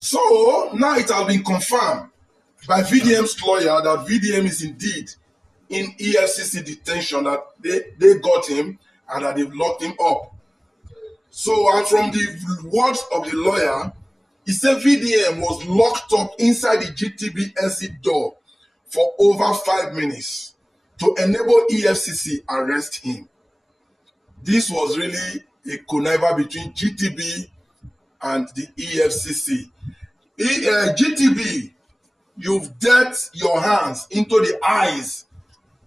So now it has been confirmed by VDM's lawyer that VDM is indeed in EFCC detention, that they got him and that they've locked him up. So, and from the words of the lawyer, he said VDM was locked up inside the GTB exit door for over 5 minutes to enable EFCC arrest him. This was really a conniver between GTB and the EFCC. GTB, you've dipped your hands into the eyes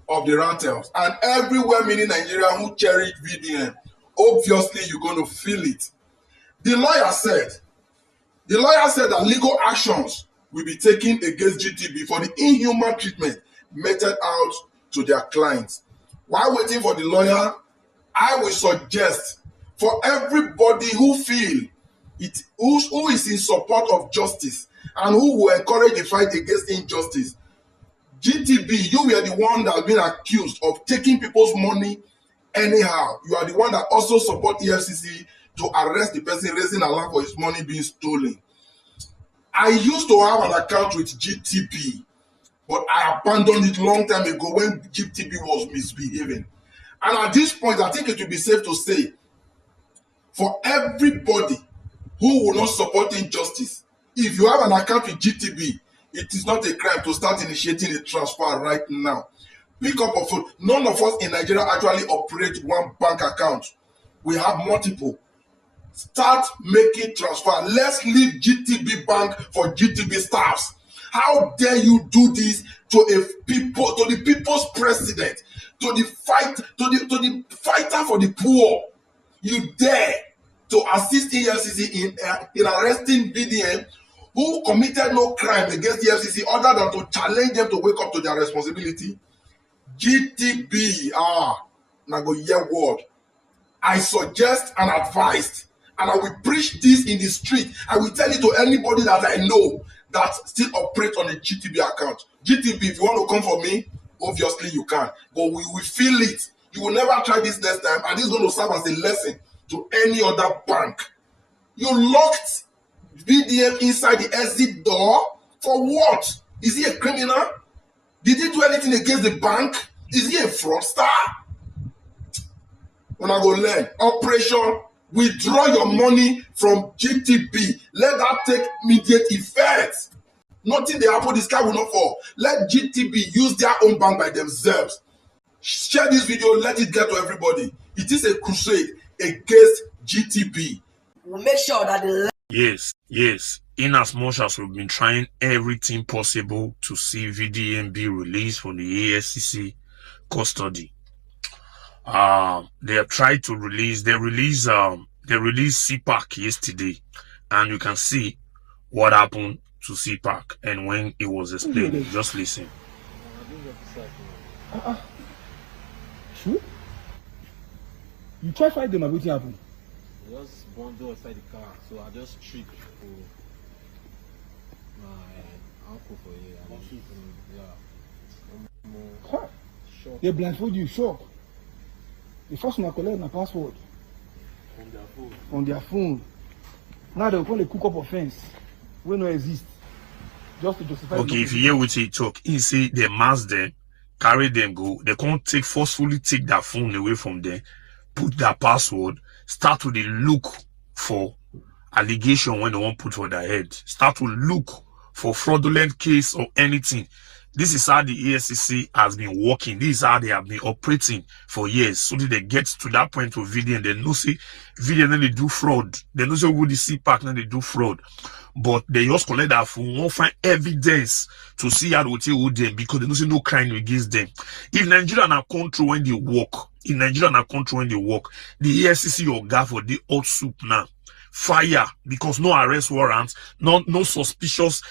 of the Rattles, and everywhere many Nigerians who cherish VDM, obviously you're going to feel it. The lawyer said that legal actions will be taken against GTB for the inhuman treatment meted out to their clients. While waiting for the lawyer, I will suggest for everybody who feel it, who is in support of justice and who will encourage the fight against injustice, GTB, you were the one that has been accused of taking people's money anyhow. You are the one that also support EFCC to arrest the person raising alarm for his money being stolen. I used to have an account with GTB, but I abandoned it long time ago when GTB was misbehaving. And at this point, I think it will be safe to say, for everybody who will not support injustice, if you have an account with GTB, it is not a crime to start initiating a transfer right now. Pick up a phone. None of us in Nigeria actually operate one bank account. We have multiple. Start making transfer. Let's leave GTB Bank for GTB staffs. How dare you do this to the people's president, to the fighter for the poor? You dare to assist EFCC in arresting VDM, who committed no crime against the FCC other than to challenge them to wake up to their responsibility? GTB, now go hear word. I suggest and advise, and I will preach this in the street. I will tell it to anybody that I know that still operates on a GTB account. GTB, if you want to come for me, obviously you can, but we will feel it. You will never try this next time, and this is going to serve as a lesson to any other bank. You locked VDM inside the exit door for what? Is he a criminal? Did he do anything against the bank? Is he a fraudster? When I go learn operation, withdraw your money from GTB. Let that take immediate effect. Nothing they happen, the sky will not fall. Let GTB use their own bank by themselves. Share this video, let it get to everybody. It is a crusade against GTB. We'll make sure that the Yes. In as much as we've been trying everything possible to see VDM be released from the ASCC custody, they have tried to release. They released CPAC yesterday, and you can see what happened to CPAC and when it was explained. Just listen. True? You try fight them, and what happened? Just bundle inside the car, so I just tripped for my uncle for yeah. They blindfold you, sure. The first one I collect my password on their phone. Now they'll call a cook up offense when no exist. Just to justify. Okay, if you hear what he talk, he say they mask them, carry them, go. They can't forcefully take that phone away from them, put their password, start to look for allegation when they won't put for their head. Start to look for fraudulent case or anything. This is how the ESCC has been working. This is how they have been operating for years. So that they get to that point of VDM, they know say VDM, then they do fraud. They know say who the CPAC, then they do fraud. But they just collect that phone, won't find evidence to see how to tell them because they don't see no crime against them. If Nigeria na control when they work, the ESCC or GAF for the old soup now. Fire because no arrest warrants, no suspicious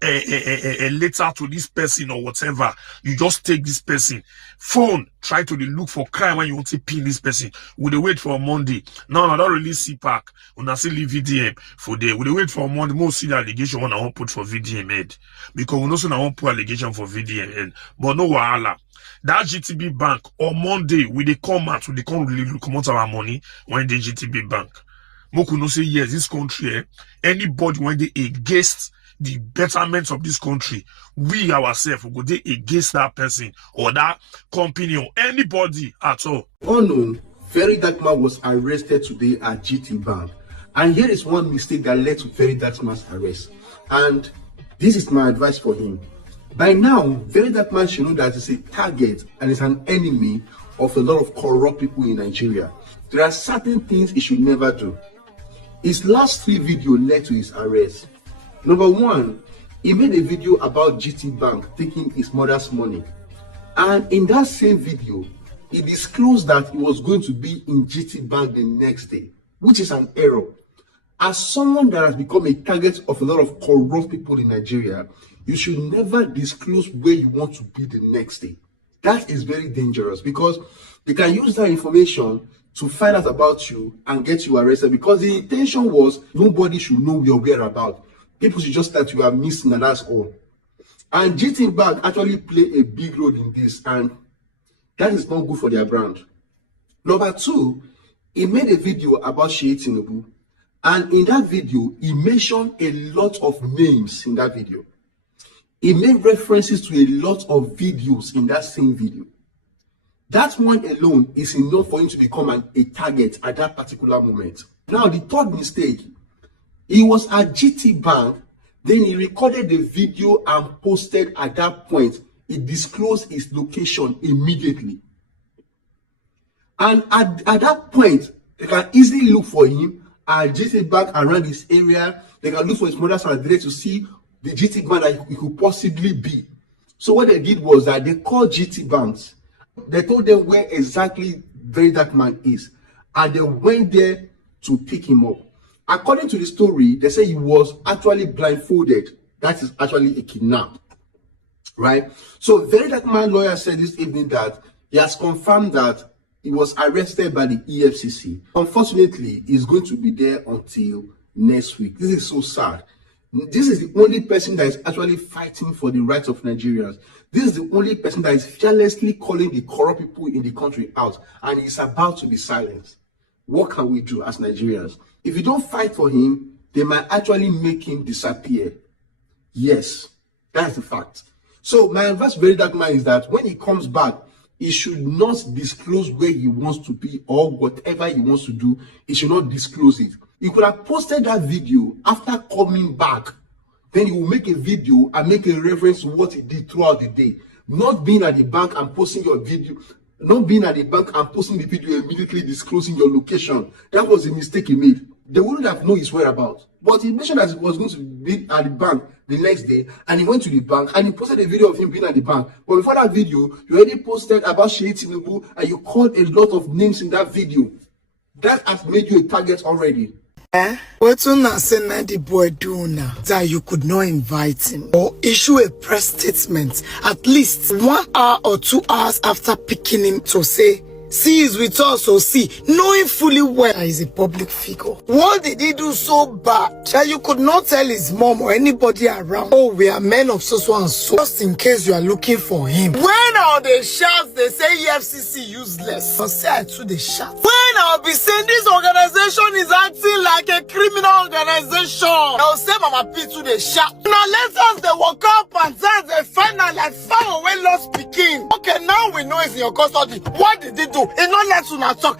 letter to this person or whatever. You just take this person phone, try to look for crime when you want to pin this person. Will they wait for a Monday? No, I don't release CPAC. When I see leave VDM for there, will they wait for a Monday? Most see the allegation when I won't put for VDM head because we know so I won't put allegation for VDM head. But no wahala. That GTB bank on Monday, will they come out? Will they come really come out our money when the GTB bank? Moku no say yes, this country, anybody when they against the betterment of this country, we ourselves will go they against that person or that company or anybody at all. Unknown, VERYDARKMAN was arrested today at GT Bank. And here is one mistake that led to VERYDARKMAN's arrest. And this is my advice for him. By now, VERYDARKMAN should know that it's a target and is an enemy of a lot of corrupt people in Nigeria. There are certain things he should never do. His last 3 videos led to his arrest. Number 1, he made a video about GT Bank taking his mother's money. And in that same video, he disclosed that he was going to be in GT Bank the next day, which is an error. As someone that has become a target of a lot of corrupt people in Nigeria, you should never disclose where you want to be the next day. That is very dangerous because they can use that information to find out about you and get you arrested, because the intention was nobody should know your whereabouts. People should just that you are missing, and that's all. And GT Bank actually play a big role in this, and that is not good for their brand. Number 2, he made a video about Sheyi Tinubu, and in that video, he mentioned a lot of names in that video. He made references to a lot of videos in that same video. That one alone is enough for him to become a target at that particular moment. Now, the third mistake, he was at GT Bank, then he recorded the video and posted at that point. He disclosed his location immediately. And at that point, they can easily look for him at GT Bank around this area. They can look for his mother's address to see the GT Bank that he could possibly be. So what they did was that they called GT Banks. They told them where exactly VERYDARKMAN is, and they went there to pick him up. According to the story, they say he was actually blindfolded. That is actually a kidnap, right? So VERYDARKMAN lawyer said this evening that he has confirmed that he was arrested by the EFCC. Unfortunately, he's going to be there until next week. This is so sad. This is the only person that is actually fighting for the rights of Nigerians. This is the only person that is fearlessly calling the corrupt people in the country out, and he's about to be silenced. What can we do as Nigerians? If you don't fight for him, they might actually make him disappear. Yes, that's the fact. So my advice to VERYDARKMAN is that when he comes back, he should not disclose where he wants to be or whatever he wants to do. He should not disclose it. He could have posted that video after coming back. Then he will make a video and make a reference to what he did throughout the day. Not being at the bank and posting your video, not being at the bank and posting the video immediately disclosing your location. That was a mistake he made. They wouldn't have known his whereabouts. But he mentioned that he was going to be at the bank the next day, and he went to the bank and he posted a video of him being at the bank. But before that video, you already posted about Sheyi Tinubu and you called a lot of names in that video. That has made you a target already. What una say na the boy do now that you could not invite him or issue a press statement at least 1 hour or 2 hours after picking him to say, see is with us, or see, knowing fully well that he's a public figure. What did he do so bad that you could not tell his mom or anybody around, oh, we are men of so and so, just in case you are looking for him? When all the shouts, they say EFCC useless. I'll say I too the shout. When I'll be saying this organization is acting like a criminal organization, I'll say Mama P to the shout. Now let us they walk up and say they find out like far away lost speaking. Okay, now we know it's in your custody. What did he do? It not let you not talk.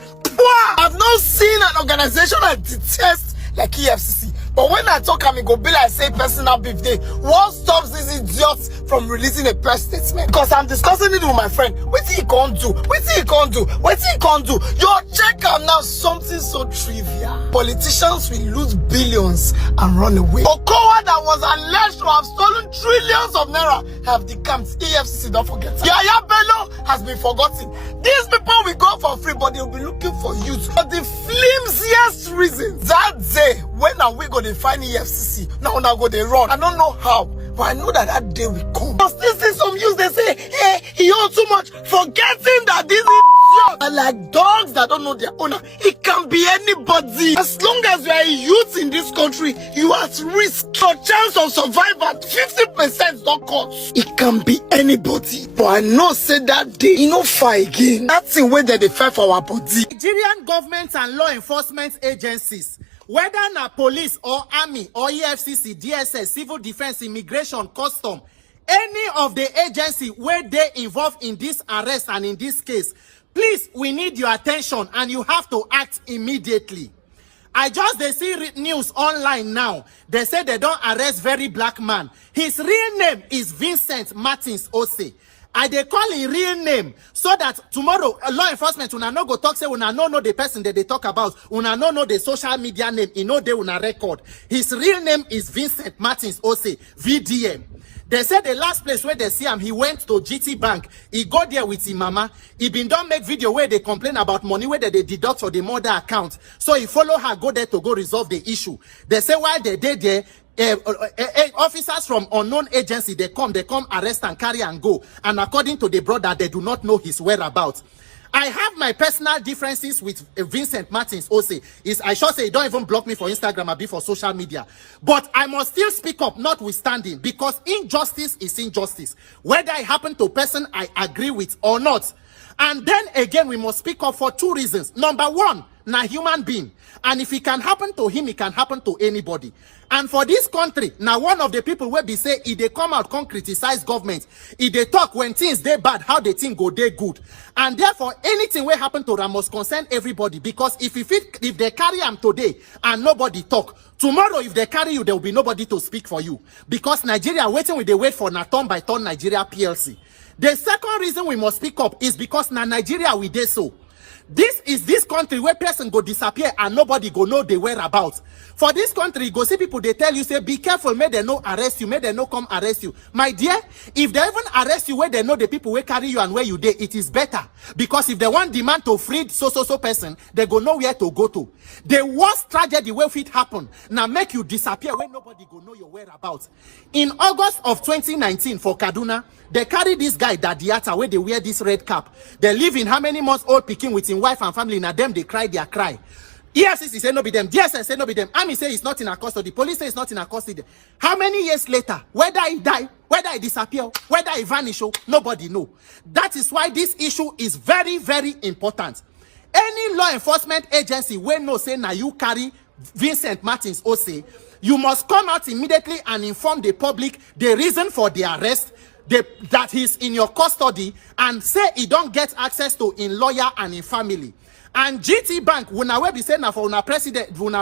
I've not seen an organization I detest like EFCC. But when I talk, I'm go be like say personal beef day. What stops these idiots from releasing a press statement? Because I'm discussing it with my friend. What he can't do? What he can't do? What he can't do? Your check out now something so trivial. Politicians will lose billions and run away. Okowa that was alleged to have stolen trillions of naira have decamped. EFCC, don't forget. Yaya Bello has been forgotten. These people will go for free, but they'll be looking for youth. For the flimsiest reason, that day, when are we going to find EFCC? Now go they run. I don't know how, but I know that day will come. But still see some youths, they say, hey, he owns too much, forgetting that these idiots are like dogs that don't know their owner. It can be anybody. As long as you are a youth in this country, you are at risk. Your chance of survival, 50% don't cut. It can be anybody. But I know say that day, you know fight again. That's the way that they fight for our body. Nigerian government and law enforcement agencies Whether na police or army or EFCC, DSS, civil defense, immigration, custom, any of the agency where they involved in this arrest and in this case, please, we need your attention and you have to act immediately. I just they see news online now. They say they don't arrest VERYDARKMAN. His real name is Vincent Martins Ose. They call him real name so that tomorrow law enforcement una no go talk say una no know the person that they talk about, una no know the social media name, you know they una record. His real name is Vincent Martins Ose, VDM. They said the last place where they see him, he went to GT Bank. He got there with his mama. He been done make video where they complain about money where they deduct for the mother account. So he follow her, go there to go resolve the issue. They say while they did there, officers from unknown agency, they come arrest and carry and go. And according to the brother, they do not know his whereabouts. I have my personal differences with Vincent Martins Ose. I should say, don't even block me for Instagram or be for social media. But I must still speak up, notwithstanding, because injustice is injustice. Whether it happened to a person I agree with or not. And then again, we must speak up for two reasons. Number one, na human being. And if it can happen to him, it can happen to anybody. And for this country, now one of the people where they say, if they come out, come criticize government, if they talk when things they bad, how they think go they good. And therefore, anything will happen to them must concern everybody. Because if they carry them today and nobody talk, tomorrow if they carry you, there will be nobody to speak for you. Because Nigeria waiting with they wait for na turn by turn Nigeria PLC. The second reason we must speak up is because na Nigeria we did so. This is this country where person go disappear and nobody go know the whereabouts. For this country, go see people, they tell you, say, be careful, may they no arrest you, may they no come arrest you. My dear, if they even arrest you where they know the people where carry you and where you dey, it is better. Because if they want demand to free so person, they go know where to go to. The worst tragedy where it happen, now make you disappear when nobody go know your whereabouts. In August of 2019 for Kaduna, they carry this guy, Dadiata, where they wear this red cap. They live in how many months old picking with his wife and family, now them they cry their cry. EFCC say no be them, DSS say no be them, Army say it's not in our custody, police say it's not in our custody. How many years later, whether he die, whether he disappear, whether he vanish, nobody know. That is why this issue is very, very important. Any law enforcement agency when no say now you carry Vincent Martins Ose, you must come out immediately and inform the public the reason for the arrest, that he's in your custody, and say he don't get access to in lawyer and in family. And GT Bank, when I will be saying for una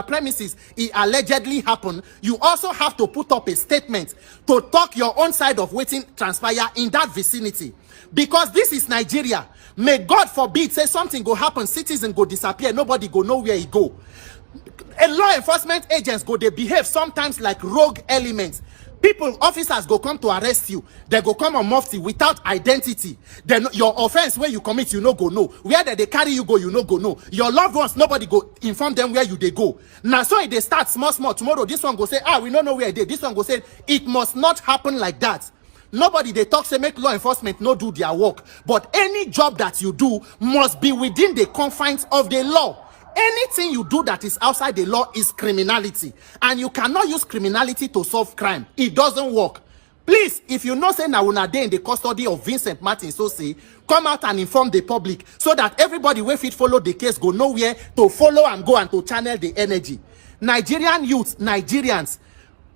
premises, it allegedly happened, you also have to put up a statement to talk your own side of waiting transpire in that vicinity. Because this is Nigeria. May God forbid, say something go happen, citizen go disappear, nobody go know where he go. A law enforcement agents go, they behave sometimes like rogue elements. People, officers go come to arrest you. They go come on mufti without identity. Then your offense where you commit, you no go know. Where they carry you go, you no go know. Your loved ones, nobody go inform them where you they go. Now so if they start small. Tomorrow this one go say, we don't know where they. This one go say, it must not happen like that. Nobody they talk say make law enforcement no do their work. But any job that you do must be within the confines of the law. Anything you do that is outside the law is criminality. And you cannot use criminality to solve crime. It doesn't work. Please, if you know say now una dey in the custody of Vincent Martins Ose, come out and inform the public so that everybody will fit follow the case go nowhere to follow and go and to channel the energy. Nigerian youth, Nigerians,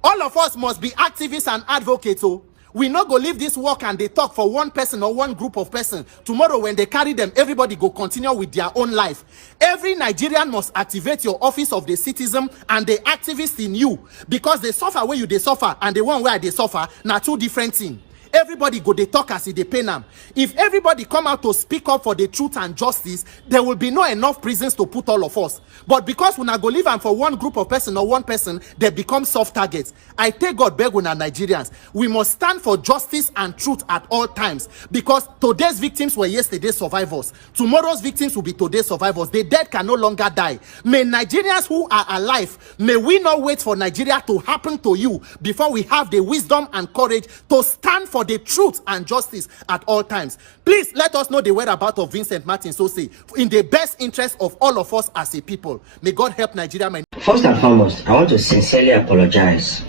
all of us must be activists and advocates. We not go leave this work and they talk for one person or one group of person. Tomorrow when they carry them, everybody go continue with their own life. Every Nigerian must activate your office of the citizen and the activist in you. Because they suffer where you they suffer and the one where they suffer, now two different things. Everybody go they talk as if they pay them. If everybody come out to speak up for the truth and justice, there will be no enough prisons to put all of us. But because we not go live and for one group of person or one person, they become soft targets. I take God beg on our Nigerians. We must stand for justice and truth at all times. Because today's victims were yesterday's survivors. Tomorrow's victims will be today's survivors. The dead can no longer die. May Nigerians who are alive, may we not wait for Nigeria to happen to you before we have the wisdom and courage to stand for the truth and justice at all times. Please let us know the whereabouts of Vincent Martins Ose in the best interest of all of us as a people. May God help Nigeria. First and foremost, I want to sincerely apologize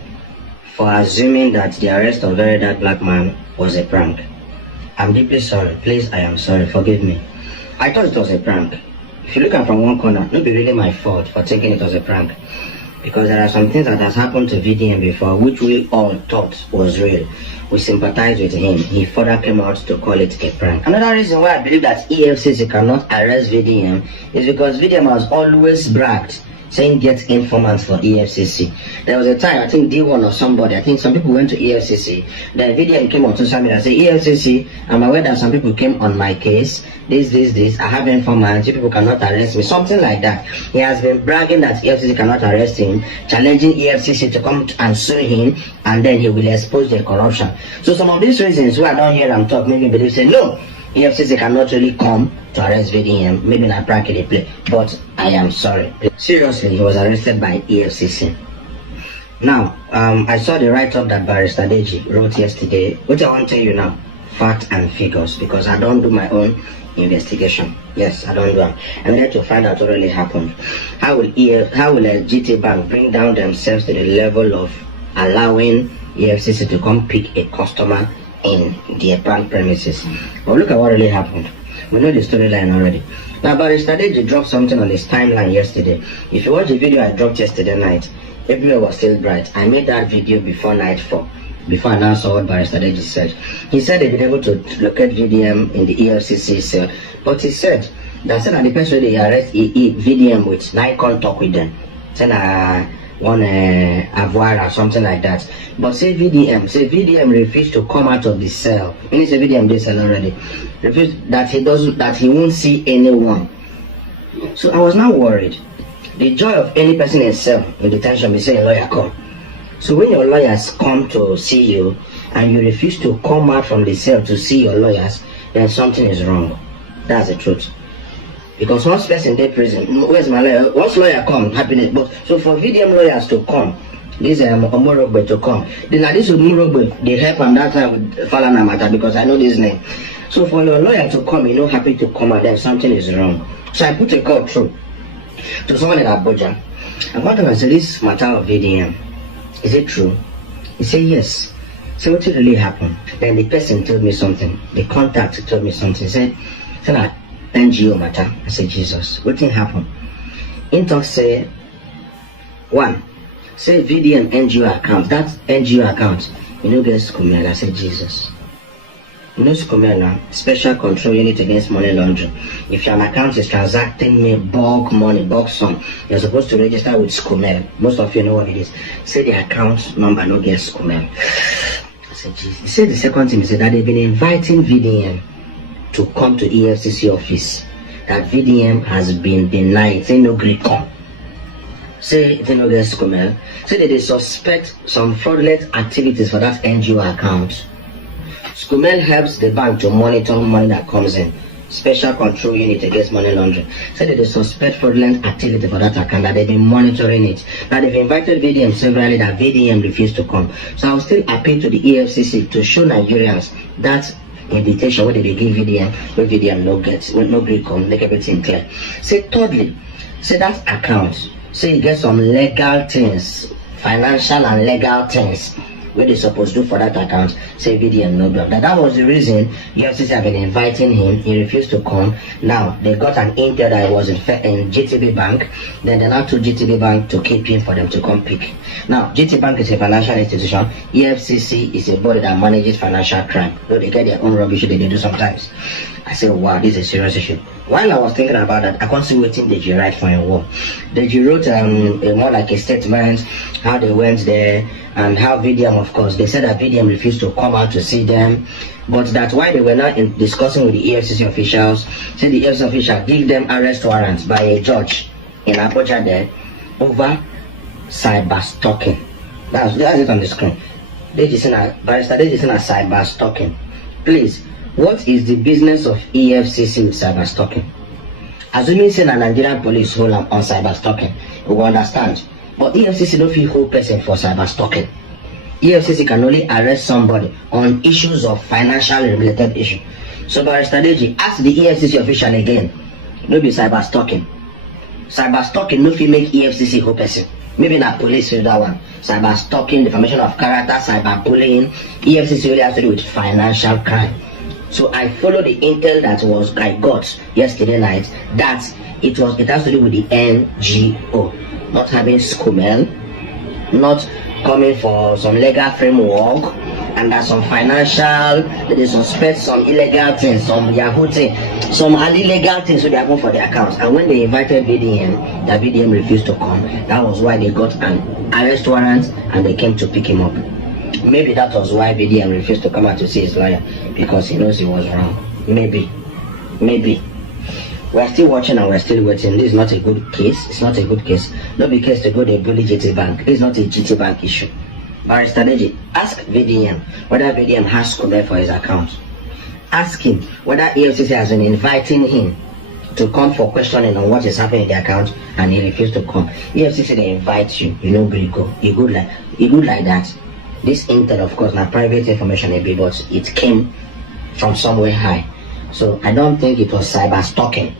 for assuming that the arrest of VERYDARKMAN was a prank. I'm deeply sorry. Please, I am sorry. Forgive me. I thought it was a prank. If you look at from one corner, it will be really my fault for thinking it was a prank. because there are some things that has happened to VDM before which we all thought was real. We sympathize with him. He further came out to call it a prank. Another reason why I believe that EFCC cannot arrest VDM is because VDM has always bragged saying get informants for EFCC. There was a time, I think D1 or somebody, I think some people went to EFCC, then VDM came on social media and said, EFCC, I'm aware that some people came on my case, this, I have informants, you people cannot arrest me, something like that. He has been bragging that EFCC cannot arrest him, challenging EFCC to come and sue him, and then he will expose their corruption. So some of these reasons why I don't hear him talk, maybe believe say, no, EFCC cannot really come to arrest VDM, maybe not prank they play, but I am sorry. Seriously, he was arrested by EFCC. Now, I saw the write-up that Barrister Deji wrote yesterday, which I want to tell you now, facts and figures, because I don't do my own investigation. Yes, I don't do them. I'm there to find out what really happened. How will a GT Bank bring down themselves to the level of allowing EFCC to come pick a customer in their bank premises? But look at what really happened. We know the storyline already. Now, Barrister Deji dropped something on his timeline yesterday. If you watch the video I dropped yesterday night, everywhere was still bright. I made that video before nightfall, before I now saw what Barrister Deji said. He said they've been able to locate VDM in the EFCC cell, but he said that the person they arrest VDM with, now can't talk with them. One avoir or something like that. But say VDM refused to come out of the cell. When he say VDM they cell already, refused that he won't see anyone. So I was now worried. The joy of any person in cell in detention is say a lawyer come. So when your lawyers come to see you and you refuse to come out from the cell to see your lawyers, then something is wrong. That's the truth. Because once person in prison, where's my lawyer? Once lawyer come, happiness. But so for VDM lawyers to come, this Omorogbe to come, then this Omorogbe, they help and that time with Falana matter because I know this name. So for your lawyer to come, you know, happy to come and then something is wrong. So I put a call through to someone in Abuja. And what I said, this matter of VDM, is it true? He said yes. So what really happened? Then the person told me something. The contact told me something. He said that NGO matter. I said, Jesus, what thing happen? In talk say, one, say VDM NGO account. That NGO account, you know, get Skumel. I said, Jesus. You know Skumel now, Special Control Unit Against Money Laundering. If your account is transacting me bulk money, bulk sum, you're supposed to register with Skumel. Most of you know what it is. Say the account number, no get Skumel. I said, Jesus. He said the second thing, he said that they've been inviting VDM to come to EFCC office, that VDM has been denied, say no Greek come. Say they no get Skumel. Say that they suspect some fraudulent activities for that NGO account. Skumel helps the bank to monitor money that comes in. Special Control Unit Against Money Laundering. Say that they suspect fraudulent activity for that account, that they've been monitoring it. Now they've invited VDM severally, that VDM refused to come. So I'll still appeal to the EFCC to show Nigerians that invitation where they give VDM, where VDM no gets, no Greek come, make everything clear. Say thirdly, say that account, say you get some legal things, financial and legal things where they supposed to do for that account, say VDM no block. That was the reason UFCC have been inviting him. He refused to come. Now they got an intel that he was in GTB Bank. Then they now told GTB Bank to keep him for them to come pick. Now GT Bank is a financial institution. EFCC is a body that manages financial crime. So they get their own rubbish that they do sometimes. I said, wow, this is a serious issue. While I was thinking about that, I can't see waiting Deji write for a war. Deji wrote a more like a statement, how they went there, and how VDM, of course, they said that VDM refused to come out to see them, but that while they were not discussing with the EFCC officials, said the EFCC official give them arrest warrants by a judge in Abuja there over cyber stalking. That's it on the screen. Barrister Deji is cyber stalking. Please, what is the business of EFCC with cyber stalking? Assuming say the Nigerian police hold on cyber stalking, we will understand. But EFCC don't feel whole person for cyber stalking. EFCC can only arrest somebody on issues of financial related issue. So Barrister Deji, ask the EFCC official again. No be cyber stalking. Cyber stalking no fit make EFCC whole person. Maybe not police with that one. Cyber stalking, defamation of character, cyber bullying. EFCC only has to do with financial crime. So I follow the intel that I got yesterday night that it has to do with the NGO. not having school, not coming for some legal framework, and that some financial, they suspect some illegal things, some Yahoo thing, some illegal things, so they are going for their accounts. And when they invited VDM, the VDM refused to come. That was why they got an arrest warrant and they came to pick him up. Maybe that was why VDM refused to come out to see his lawyer, because he knows he was wrong. Maybe. We're still watching and we're still waiting. This is not a good case. It's not a good case. Not because to go to bully GT Bank. This is not a GT Bank issue. Barrister Deji, ask VDM whether VDM has school for his account. Ask him whether EFCC has been inviting him to come for questioning on what is happening in the account, and he refused to come. EFCC, they invite you, you know, go. He good like that. This intel, of course, not private information, but it came from somewhere high. So I don't think it was cyber stalking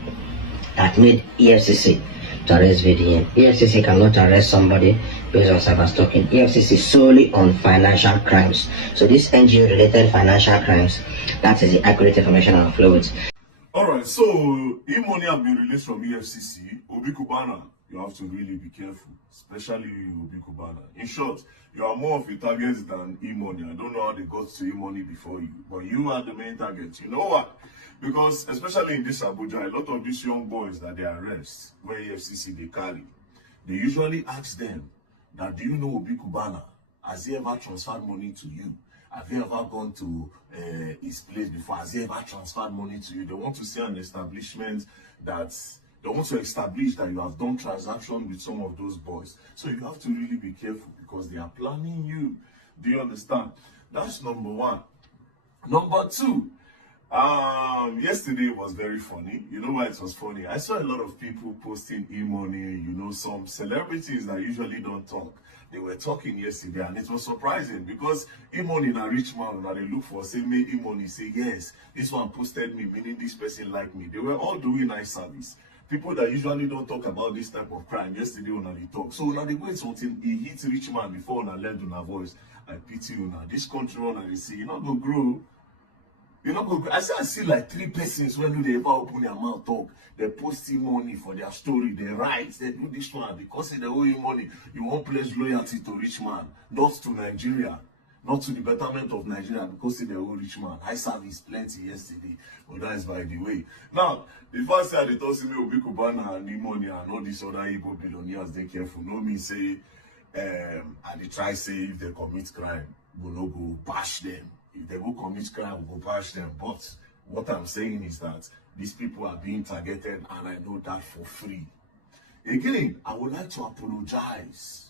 that made EFCC to arrest VDM. EFCC cannot arrest somebody based on cyber stalking. EFCC solely on financial crimes. So this NGO related financial crimes, that is the accurate information I'm flowing with. Alright, so e-money have been released from EFCC. Obi Kubana, you have to really be careful, especially Obi Kubana. In short, you are more of a target than e-money. I don't know how they got to e-money before you, but you are the main target. You know why? Because especially in this Abuja, a lot of these young boys that they arrest, where EFCC they carry, they usually ask them that, do you know Obi Kubana? Has he ever transferred money to you? Have you ever gone to his place before? Has he ever transferred money to you? They want to see an establishment that, they want to establish that you have done transactions with some of those boys. So you have to really be careful because they are planning you. Do you understand? That's number one. Number two, yesterday was very funny. You know why it was funny? I saw a lot of people posting e-money, you know, some celebrities that usually don't talk. They were talking yesterday, and it was surprising because e-money na rich man, and they look for, say, me e-money, say, yes, this one posted me, meaning this person liked me. They were all doing nice service. People that usually don't talk about this type of crime, yesterday when they talk. So now they wait something, he hits rich man before on a lend on a voice. I pity you now. This country one, they say, you're not going to grow. You're not going to grow. I see like 3 persons when they ever open their mouth talk. They post money for their story. They write, they do this one because they owe you money. You won't pledge loyalty to rich man, not to Nigeria, not to the betterment of Nigeria because they owe rich man. I service plenty yesterday, but that is by the way. Now, the first time they told me Obi Kubana and money and all these other Igbo billionaires, they careful. No me say, and they try say if they commit crime, we'll not go bash them. If they go commit crime, we'll go bash them. But what I'm saying is that these people are being targeted, and I know that for free. Again, I would like to apologize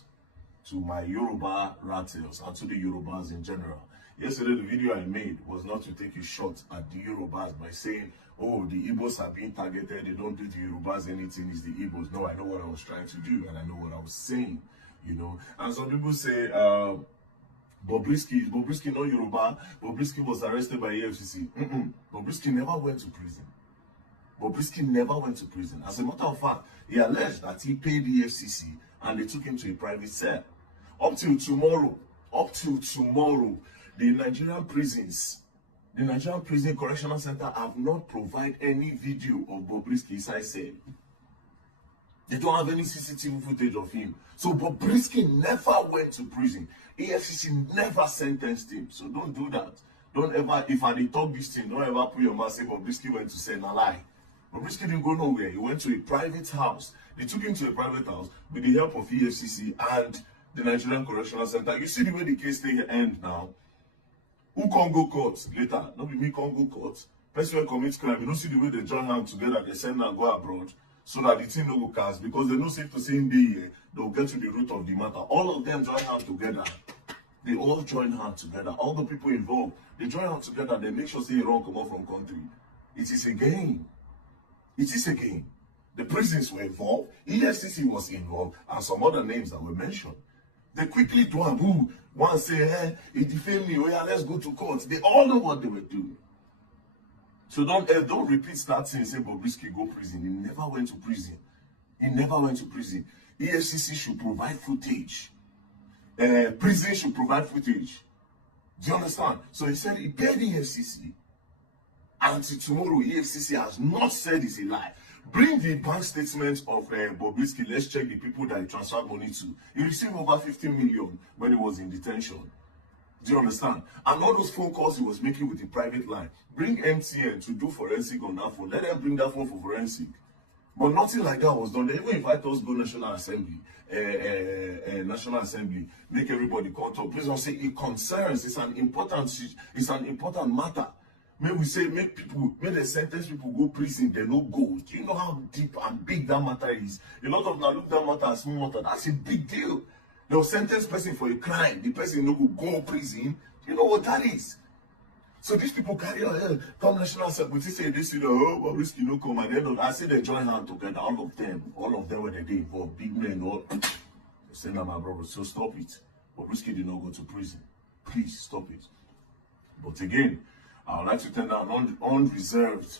to my Yoruba rattlers and to the Yorubas in general. Yesterday, the video I made was not to take a shot at the Yorubas by saying, oh, the Igbos are being targeted, they don't do the Yorubas anything, it's the Igbos. No, I know what I was trying to do, and I know what I was saying, you know. And some people say, Bobrisky, not Yoruba. Bobrisky was arrested by EFCC. Bobrisky never went to prison. Bobrisky never went to prison. As a matter of fact, he alleged that he paid the EFCC and they took him to a private cell. Up till tomorrow, the Nigerian prisons, the Nigerian Prison Correctional Center have not provided any video of Bobrisky inside cell. They don't have any CCTV footage of him. So Bobrisky never went to prison. EFCC never sentenced him. So don't do that. Don't ever, if I talk this thing, don't ever put your mouth say Bobrisky went to say a lie. Bobrisky didn't go nowhere. He went to a private house. They took him to a private house with the help of EFCC and the Nigerian Correctional Center. You see the way the case they end now. Who can't go court later? Not be me can't go court. Person who commits crime, you don't see the way they join hands together, they send and go abroad so that the team no go cast because they know safe to say in the year, they'll get to the root of the matter. All of them join hands together. They all join hands together. All the people involved, they join hands together. They make sure say you don't come out from country. It is a game. It is a game. The prisons were involved. EFCC was involved, and some other names that were mentioned. They quickly do a boo. One say, hey, he defamed me. Oh yeah, let's go to court. They all know what they were doing. So don't repeat that thing and say Bobrisky go prison. He never went to prison. He never went to prison. EFCC should provide footage. Prison should provide footage. Do you understand? So he said he paid the EFCC. Until tomorrow, EFCC has not said it's a lie. Bring the bank statements of Bobrisky. Let's check the people that he transferred money to. He received over 15 million when he was in detention. Do you understand? And all those phone calls he was making with the private line. Bring MTN to do forensic on that phone. Let them bring that phone for forensic. But nothing like that was done. They even invite us go National Assembly, make everybody come talk. Please don't say it concerns. It's an important matter. May we say make the sentence people go prison, they no go. Do you know how deep and big that matter is? A lot of now look that matter as small matter. That's a big deal. They'll sentence person for a crime. The person no go prison. You know what that is? So these people carry on, come National Assembly, say this, but risky no come. And then I say they join hands together, all of them when they involved, big men, all. They say, now my brother, so stop it. But risky did not go to prison. Please stop it. But again, I would like to tender an unreserved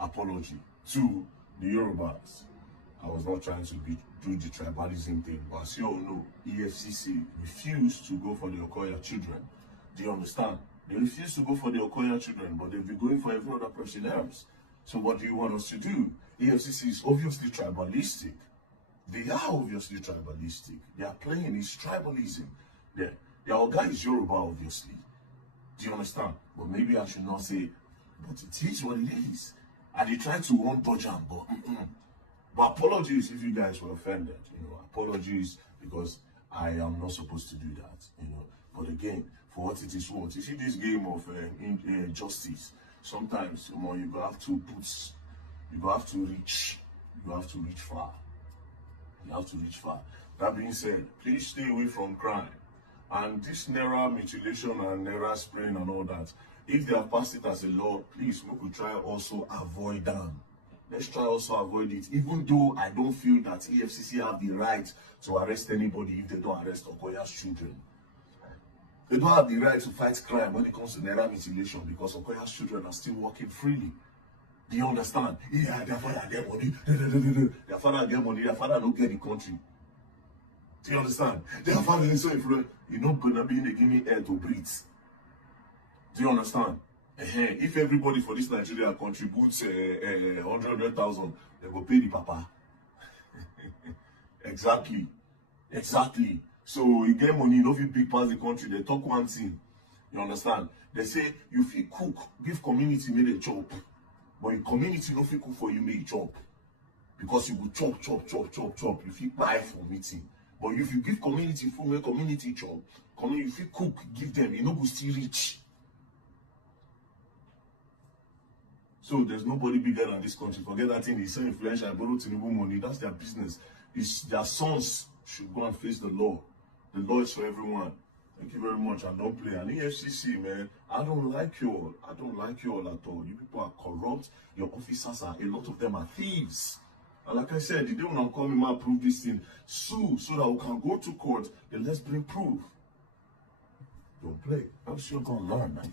apology to the Yorubas. I was not trying to do the tribalism thing, but as you all know, EFCC refused to go for the Okoya children. Do you understand? They refuse to go for the Okoya children, but they've been going for every other person else. So what do you want us to do? EFCC is obviously tribalistic. They are obviously tribalistic. They are playing is tribalism. Their guy is Yoruba, obviously. Do you understand? But maybe I should not say, but it is what it is. And they try to dodge them, but But apologies if you guys were offended. Apologies because I am not supposed to do that. But again, for what it is worth, you see this game of justice. Sometimes you have to reach far. You have to reach far. That being said, please stay away from crime. And this naira mutilation and naira spraying and all that, if they have passed it as a law, please, we could try also avoid them. Let's try also avoid it. Even though I don't feel that EFCC have the right to arrest anybody if they don't arrest Okoya's children. They don't have the right to fight crime when it comes to naira mutilation because Okoya's children are still working freely. Do you understand? Yeah, their father get money. Their father get money. Their father don't get the country. Do you understand? Their father is so influential. You're not gonna be giving me air to breathe. Do you understand? If everybody for this Nigeria contributes 100,000, they will pay the papa. Exactly. So you get money, you know, if you big pass the country, they talk one thing. You understand? They say you feel cook, give community made a chop, but your community no feel cook for you make chop because you will chop. You feel buy for meeting. But if you give community food, make community chop, if you cook, give them, you know, go still rich. So there's nobody bigger than this country. Forget that thing. He's so influential. I borrow Tinubu money. That's their business. Their sons should go and face the law. The law is for everyone. Thank you very much. And don't play. And EFCC, man, I don't like you all. I don't like you all at all. You people are corrupt. Your officers a lot of them are thieves. And like I said, the day when I'm coming, I prove this thing. Sue so that we can go to court. Then let's bring proof. Don't play. I'm sure you're going to learn, man.